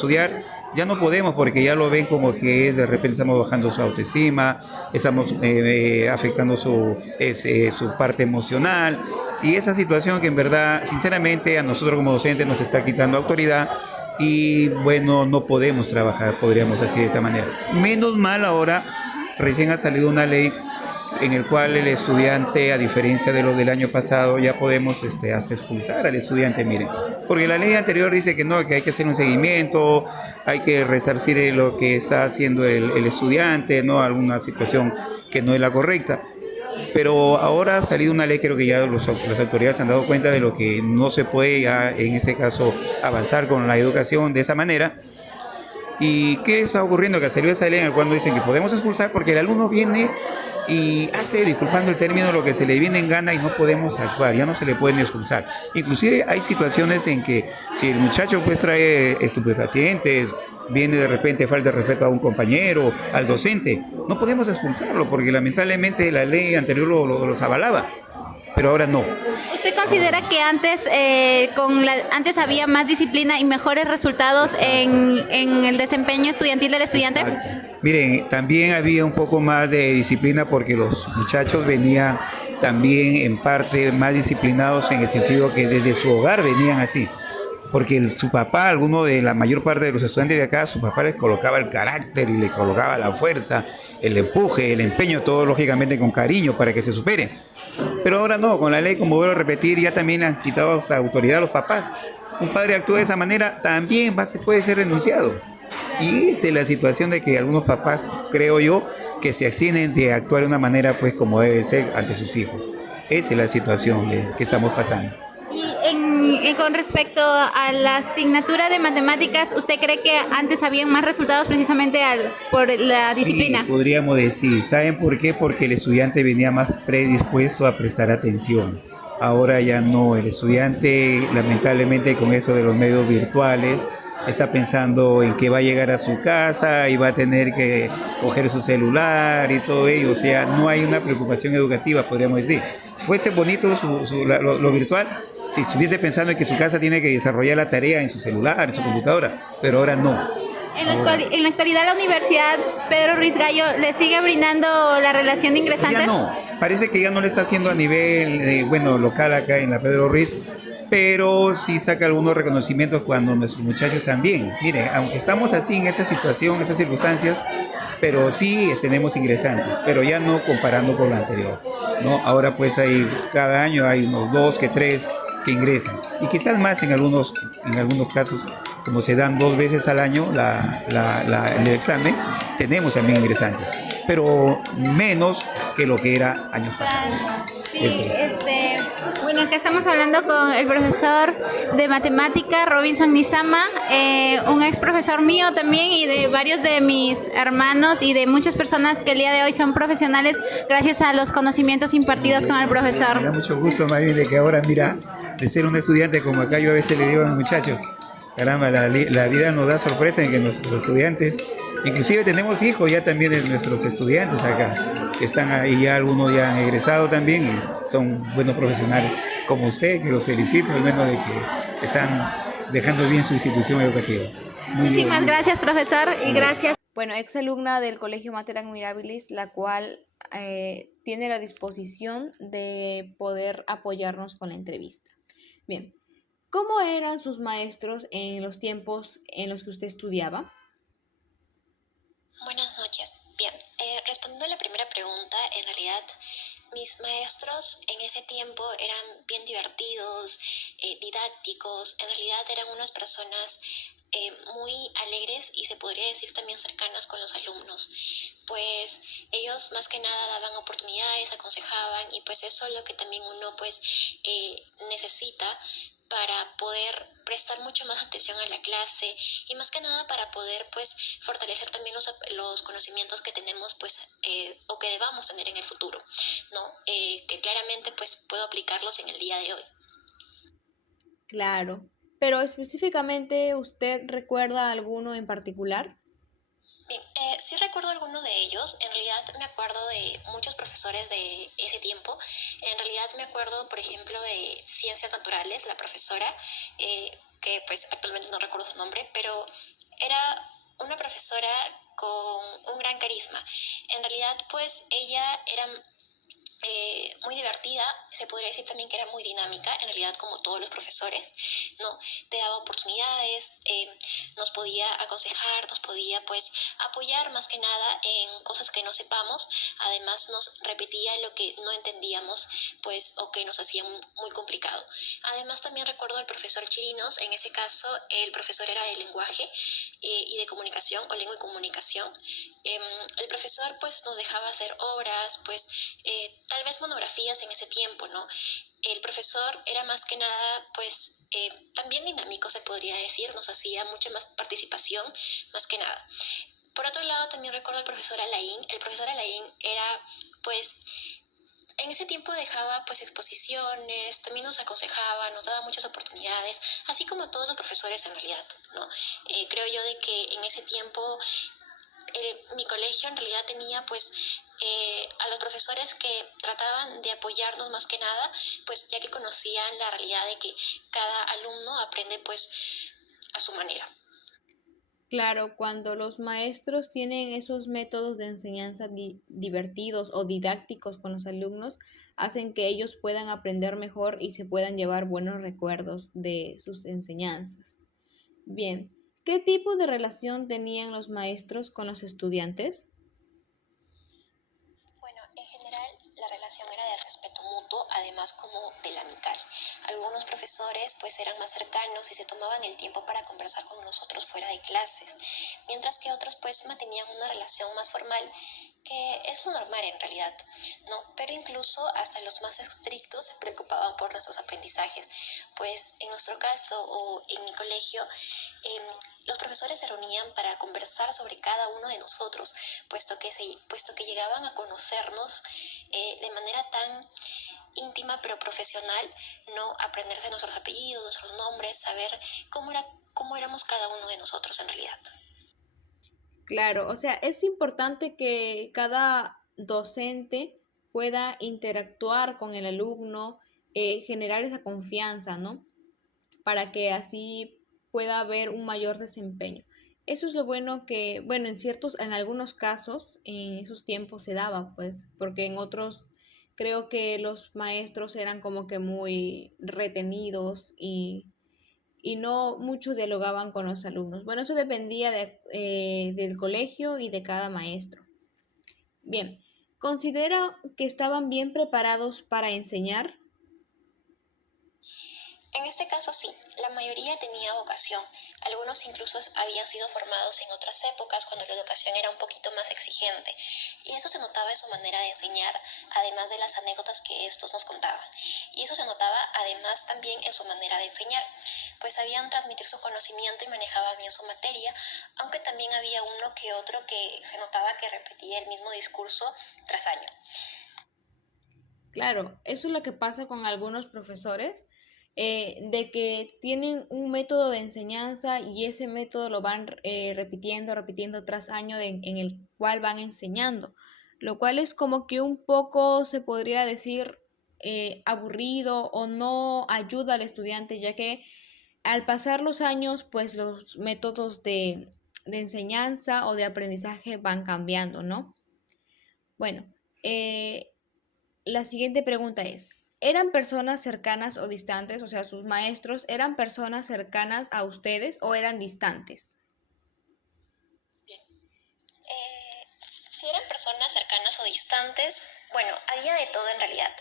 estudiar, ya no podemos porque ya lo ven como que es, de repente estamos bajando su autoestima, estamos afectando su parte emocional y esa situación que en verdad, sinceramente, a nosotros como docentes nos está quitando autoridad y bueno, no podemos trabajar, podríamos así de esa manera. Menos mal ahora, recién ha salido una ley en el cual el estudiante, a diferencia de lo del año pasado, ya podemos hasta expulsar al estudiante, miren. Porque la ley anterior dice que no, que hay que hacer un seguimiento, hay que resarcir lo que está haciendo el estudiante, ¿no? Alguna situación que no es la correcta. Pero ahora ha salido una ley, creo que ya las autoridades se han dado cuenta de lo que no se puede ya en ese caso avanzar con la educación de esa manera. ¿Y qué está ocurriendo? Que salió esa ley en la cual dicen que podemos expulsar porque el alumno viene y hace, disculpando el término, lo que se le viene en gana y no podemos actuar, ya no se le pueden expulsar. Inclusive hay situaciones en que si el muchacho pues trae estupefacientes, viene de repente falta de respeto a un compañero, al docente, no podemos expulsarlo porque lamentablemente la ley anterior los avalaba, pero ahora no. ¿Usted considera que antes, antes había más disciplina y mejores resultados en el desempeño estudiantil del estudiante? Exacto. Miren, también había un poco más de disciplina porque los muchachos venían también en parte más disciplinados en el sentido que desde su hogar venían así. Porque su papá, alguno de la mayor parte de los estudiantes de acá, su papá les colocaba el carácter y le colocaba la fuerza, el empuje, el empeño, todo lógicamente con cariño para que se supere. Pero ahora no, con la ley, como vuelvo a repetir, ya también le han quitado la autoridad a los papás. Un padre actúa de esa manera, también puede ser denunciado. Y esa es la situación de que algunos papás, creo yo, que se abstienen de actuar de una manera pues como debe ser ante sus hijos. Esa es la situación que estamos pasando. Con respecto a la asignatura de matemáticas, ¿usted cree que antes habían más resultados precisamente por la disciplina? Sí, podríamos decir. ¿Saben por qué? Porque el estudiante venía más predispuesto a prestar atención. Ahora ya no. El estudiante, lamentablemente, con eso de los medios virtuales, está pensando en que va a llegar a su casa y va a tener que coger su celular y todo ello. O sea, no hay una preocupación educativa, podríamos decir. Si fuese bonito lo virtual, si estuviese pensando en que su casa tiene que desarrollar la tarea en su celular, en su computadora, pero ahora no. En la actualidad, la Universidad Pedro Ruiz Gallo le sigue brindando la relación de ingresantes. Ya no, parece que ya no le está haciendo a nivel, local acá en la Pedro Ruiz, pero sí saca algunos reconocimientos cuando nuestros muchachos también. Mire, aunque estamos así en esa situación, en esas circunstancias, pero sí tenemos ingresantes, pero ya no comparando con lo anterior, ¿no? Ahora pues cada año hay unos 2 que 3 que ingresan y quizás más en algunos casos, como se dan 2 veces al año el examen, tenemos también ingresantes, pero menos que lo que era años pasados. Sí, Eso es. bueno, acá estamos hablando con el profesor de matemática, Robinson Nizama, un ex profesor mío también y de varios de mis hermanos y de muchas personas que el día de hoy son profesionales gracias a los conocimientos impartidos con el profesor. Me da mucho gusto, más bien, de que ahora, mira, de ser un estudiante como acá, yo a veces le digo a mis muchachos, caramba, la vida nos da sorpresa en que nuestros estudiantes, inclusive tenemos hijos ya también de nuestros estudiantes acá, que están ahí ya, algunos ya han egresado también y son buenos profesionales, como usted, que los felicito, al menos de que están dejando bien su institución educativa. Muchísimas gracias, profesor, y gracias. Bueno, ex alumna del Colegio Mater Admirabilis, la cual tiene la disposición de poder apoyarnos con la entrevista. Bien, ¿cómo eran sus maestros en los tiempos en los que usted estudiaba? Buenas noches. Bien, respondiendo a la primera pregunta, en realidad mis maestros en ese tiempo eran bien divertidos, didácticos, en realidad eran unas personas muy alegres y se podría decir también cercanas con los alumnos, pues ellos más que nada daban oportunidades, aconsejaban y pues eso es lo que también uno pues necesita para poder prestar mucho más atención a la clase y más que nada para poder pues fortalecer también los conocimientos que tenemos pues o que debamos tener en el futuro, ¿no? Que claramente pues puedo aplicarlos en el día de hoy. Claro, pero específicamente, ¿usted recuerda alguno en particular? Bien, sí recuerdo alguno de ellos. En realidad me acuerdo de muchos profesores de ese tiempo. En realidad me acuerdo, por ejemplo, de Ciencias Naturales, la profesora, que pues actualmente no recuerdo su nombre, pero era una profesora con un gran carisma. En realidad, pues ella era muy divertida, se podría decir también que era muy dinámica, en realidad como todos los profesores, ¿no? Te daba oportunidades, nos podía aconsejar, nos podía pues apoyar más que nada en cosas que no sepamos, además nos repetía lo que no entendíamos pues o que nos hacía muy complicado. Además también recuerdo al profesor Chirinos, en ese caso el profesor era de lenguaje y de comunicación o lengua y comunicación. El profesor pues nos dejaba hacer obras, pues tal vez monografías en ese tiempo, ¿no? El profesor era más que nada, pues, también dinámico, se podría decir, nos hacía mucha más participación, más que nada. Por otro lado, también recuerdo al profesor Alain. El profesor Alain era, pues, en ese tiempo dejaba pues exposiciones, también nos aconsejaba, nos daba muchas oportunidades, así como todos los profesores en realidad, ¿no? Creo yo de que en ese tiempo mi colegio en realidad tenía pues a los profesores que trataban de apoyarnos más que nada, pues ya que conocían la realidad de que cada alumno aprende pues a su manera. Claro, cuando los maestros tienen esos métodos de enseñanza divertidos o didácticos con los alumnos, hacen que ellos puedan aprender mejor y se puedan llevar buenos recuerdos de sus enseñanzas. Bien, ¿qué tipo de relación tenían los maestros con los estudiantes? Bueno, en general la relación era de respeto mutuo, además como del amical. Algunos profesores pues eran más cercanos y se tomaban el tiempo para conversar con nosotros fuera de clases, mientras que otros pues mantenían una relación más formal, que es lo normal en realidad, ¿no? Pero incluso hasta los más estrictos se preocupaban por nuestros aprendizajes, pues en nuestro caso o en mi colegio, eh, los profesores se reunían para conversar sobre cada uno de nosotros, puesto que llegaban a conocernos de manera tan íntima pero profesional, no aprenderse nuestros apellidos, nuestros nombres, saber cómo éramos cada uno de nosotros en realidad. Claro, o sea, es importante que cada docente pueda interactuar con el alumno, generar esa confianza, ¿no? Para que así pueda haber un mayor desempeño. Eso es lo bueno que, bueno, en algunos casos, en esos tiempos se daba, pues, porque en otros creo que los maestros eran como que muy retenidos y no mucho dialogaban con los alumnos. Bueno, eso dependía del colegio y de cada maestro. Bien, ¿considera que estaban bien preparados para enseñar? En este caso sí, la mayoría tenía vocación. Algunos incluso habían sido formados en otras épocas cuando la educación era un poquito más exigente. Y eso se notaba en su manera de enseñar, además de las anécdotas que estos nos contaban. Y eso se notaba además también en su manera de enseñar, pues sabían transmitir su conocimiento y manejaban bien su materia, aunque también había uno que otro que se notaba que repetía el mismo discurso tras año. Claro, eso es lo que pasa con algunos profesores, de que tienen un método de enseñanza y ese método lo van repitiendo tras año en el cual van enseñando, lo cual es como que un poco se podría decir aburrido o no ayuda al estudiante, ya que al pasar los años, pues los métodos de enseñanza o de aprendizaje van cambiando, ¿no? Bueno, la siguiente pregunta es, ¿eran personas cercanas o distantes? O sea, sus maestros, ¿eran personas cercanas a ustedes o eran distantes? Si eran personas cercanas o distantes, bueno, había de todo en realidad.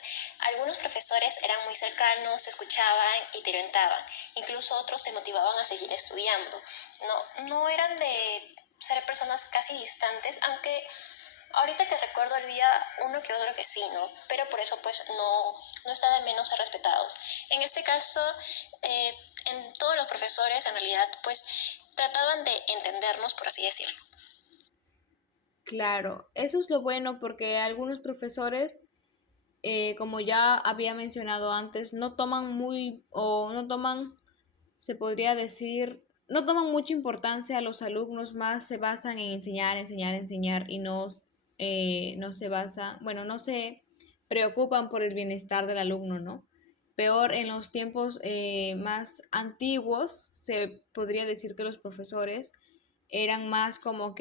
Algunos profesores eran muy cercanos, te escuchaban y te orientaban. Incluso otros te motivaban a seguir estudiando. No eran de ser personas casi distantes, aunque ahorita que recuerdo había uno que otro que sí, ¿no? Pero por eso pues no está de menos ser respetados. En este caso, en todos los profesores en realidad pues trataban de entendernos, por así decirlo. Claro, eso es lo bueno porque algunos profesores, como ya había mencionado antes, no toman se podría decir, no toman mucha importancia a los alumnos, más se basan en enseñar y no se basan, bueno, no se preocupan por el bienestar del alumno, ¿no? Peor en los tiempos más antiguos, se podría decir que los profesores eran más como que